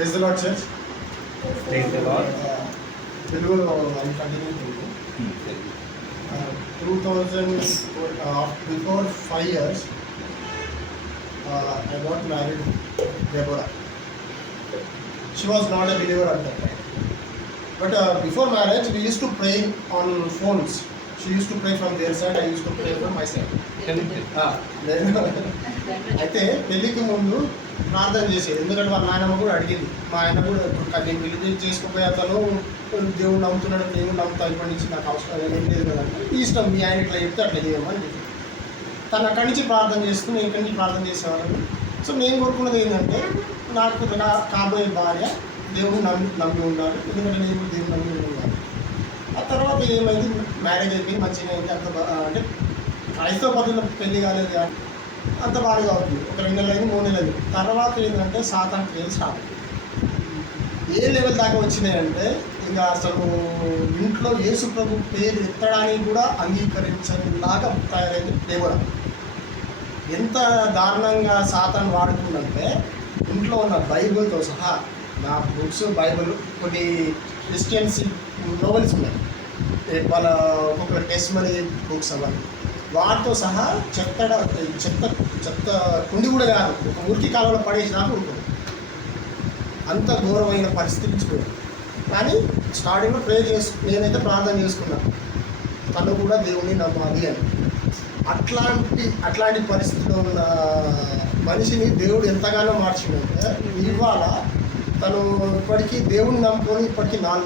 Praise the Lord, church. Praise the Lord. Telugu, I'm continuing Telugu. 2000, before 5 years, I got married Deborah. She was not a believer at that time. But before marriage, we used to pray on phones. She used to pray from their side, I used to pray from my side. అయితే పెళ్ళికి ముందు ప్రార్థన చేసేది, ఎందుకంటే వాళ్ళ నాయనమ్మ కూడా అడిగింది. మా ఆయన కూడా ఇప్పుడు నేను పెళ్లి చేసుకోపోయే అతను దేవుడు నమ్ముతున్నాడు, దేవుడు నమ్ముతా, ఇప్పటి నుంచి నాకు అవసరం ఏం లేదు కదంటే ఈ ఇష్టం, మీ ఆయన ఇట్లా చెప్తే అట్లా చేయమని చెప్పి తను అక్కడి నుంచి ప్రార్థన చేస్తూ నేను ఇక్కడి నుంచి ప్రార్థన చేసేవాళ్ళని. సో నేను కోరుకున్నది ఏంటంటే నాకు కాబోయే భార్య దేవుడు నమ్మి ఉండాలి, ఎందుకంటే నేను కూడా దేవుడు నమ్మి ఉండాలి. ఆ తర్వాత ఏమైంది, మ్యారేజ్ అయిపోయింది, మంచిగా అయింది, అంత అంటే క్రైస్తవ పద్ధతిలో పెళ్లి కాలేదు కానీ అంత బాగా అవుతుంది. ఒక 2 నెలలు అయింది, 3 నెలలు అయింది. తర్వాత ఏంటంటే సాతాన్ క్రియలు స్టార్ట్ ఏ లెవెల్ దాకా వచ్చినాయంటే ఇంకా అసలు ఇంట్లో యేసు ప్రభు పేరు ఎత్తడానికి కూడా అంగీకరించేలాగా తయారైంది దేవర. ఎంత దారుణంగా సాతాన్ వాడుతుందంటే ఇంట్లో ఉన్న బైబిల్తో సహా, నా బుక్స్ బైబిల్, కొన్ని క్రిస్టియన్స్ నోవెల్స్ ఉన్నాయి, వాళ్ళ ఒక్కొక్క టెస్ట్ మనీ బుక్స్ అవన్నీ, వాటితో సహా చెత్త కుండి కూడా కాదు, ఒక మురికి కాలంలో పడేసినాక ఉంటుంది. అంత ఘోరమైన పరిస్థితి నుంచి కూడా. కానీ స్టార్టింగ్లో నేనైతే ప్రార్థన చేసుకున్నాను, తను కూడా దేవుణ్ణి నమ్మాలి అని. అట్లాంటి పరిస్థితిలో ఉన్న మనిషిని దేవుడు ఎంతగానో మార్చిందంటే ఇవాళ తను ఇప్పటికీ దేవుణ్ణి నమ్ముకొని ఇప్పటికీ 4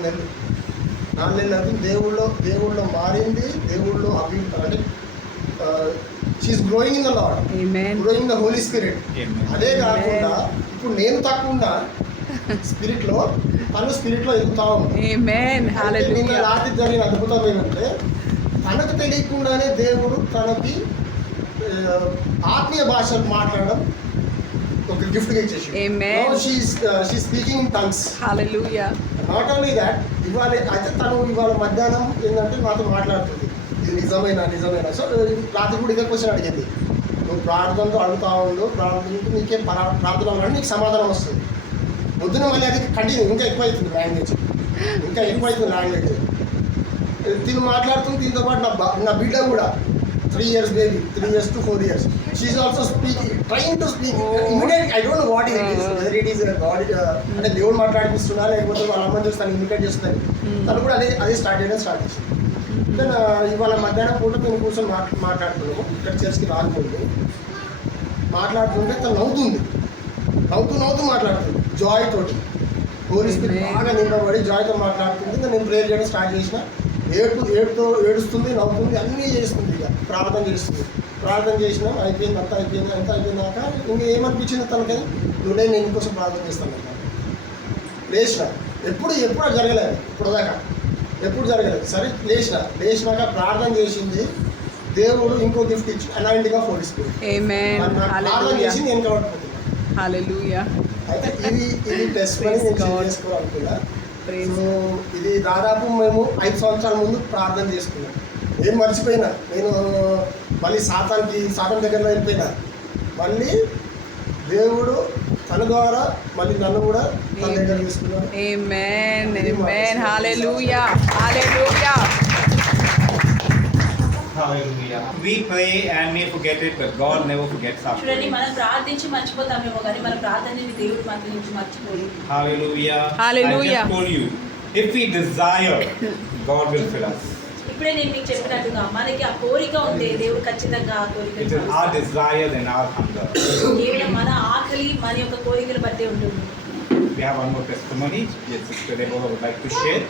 నెలలు అవుతుంది. దేవుళ్ళో మారింది, దేవుళ్ళో అంటే she is growing in the Lord, growing the Holy Spirit. అదే కాకుండా ఇప్పుడు నేను తక్కువ స్పిరిట్లో, తను స్పిరిట్లో ఎదుగుతా ఉంది. రాత్రి జరిగిన అద్భుతం ఏంటంటే తనకు తెలియకుండానే దేవుడు తనకి ఆత్మీయ భాషలు మాట్లాడడం ఒక గిఫ్ట్గా ఇచ్చేసి speaking in tongues. Not only that, ఇవాళ అయితే తను ఇవాళ మధ్యాహ్నం ఏంటంటే నాతో మాట్లాడుతుంది, ఇది నిజమేనా. సో రాత్రి కూడా ఇదే క్వశ్చన్ అడిగింది, నువ్వు ప్రార్థనతో అడుగుతా ఉండు, ప్రార్థనతో నీకేం ప్రార్థన అవ్వాలని నీకు సమాధానం వస్తుంది. పొద్దున మళ్ళీ అది కంటిన్యూ ఇంకా ఎక్కువైతుంది లాంగ్వేజ్. తిను మాట్లాడుతుంది, దీంతో పాటు నా బిడ్డ కూడా 3 years baby, 3 years to 4 years. She is also speaking, trying to speak. Immediately, I don't know what it is, whether it is God, అంటే దేవుడు మాట్లాడిస్తున్నా లేకపోతే వాళ్ళ అమ్మని చూసి తను ఇమిటేట్ చేస్తుంది. తను కూడా అదే స్టార్ట్ చేసింది. దెన్ ఇవాళ మధ్యాహ్నం పూట మేము కూర్చొని మాట్లాడుతున్నాము, ఇక్కడ చర్చ్కి రాకముందు మాట్లాడుతుంటే తను నవ్వుతూ మాట్లాడుతుంది, జాయ్ తోటి. హోలీ స్పిరిట్ బాగా నింపబడి జాయ్తో మాట్లాడుతుంది. నేను ప్రేయర్ చేయడం స్టార్ట్ చేసిన, ఏడుస్తుంది, నవ్వుతుంది, అన్నీ చేస్తుంది. ఇక ప్రార్థన చేసినాం, అంతా అయిపోయినాక ఇంకా ఏమనిపించింది తనకని, నువ్వే నేను ఇంకోసం ప్రార్థన చేస్తాను అన్నమాట. ఎప్పుడు జరగలేదు, ఎప్పుడు జరగలేదు. సరే లేచినాక ప్రార్థన చేసింది, దేవుడు ఇంకో గిఫ్ట్ ఇచ్చి అనాయింట్గా హోలీ స్పిరిట్ ప్రార్థన చేసి నేను కబట్టుకుంటున్నాను. అయితే ఇది టెస్ట్ పని నేను చేసుకోవాలనుకున్నా. సో ఇది దాదాపు మేము 5 సంవత్సరాల ముందు ప్రార్థన చేసుకున్నాం. నేను మర్చిపోయినా, నేను మళ్ళీ సాతాన్ దగ్గర వెళ్ళిపోయినా. మళ్ళీ దేవుడు తన ద్వారా మళ్ళీ నన్ను కూడా తన దగ్గర తీసుకున్నాడు. We pray and may forget it, but God never forgets us. చూడండి, మనం ప్రార్థించి మర్చిపోతామేమో కానీ మన ప్రార్థనని దేవుడు మాత్రం నుంచి మర్చిపోడు. Hallelujah. I just told you, if we desire, God will fill us. ఇప్పుడే నేను మీకు చెప్పినట్టుగా మనకి ఆ కోరిక ఉంటే దేవుడు ఖచ్చితంగా ఆ కోరిక. It is our desire and our hunger. కేవలం మన ఆకలి మన యొక్క కోరికలు బట్టే ఉంటుంది. We have one more testimony. Yes, Sister Deborah would like to share.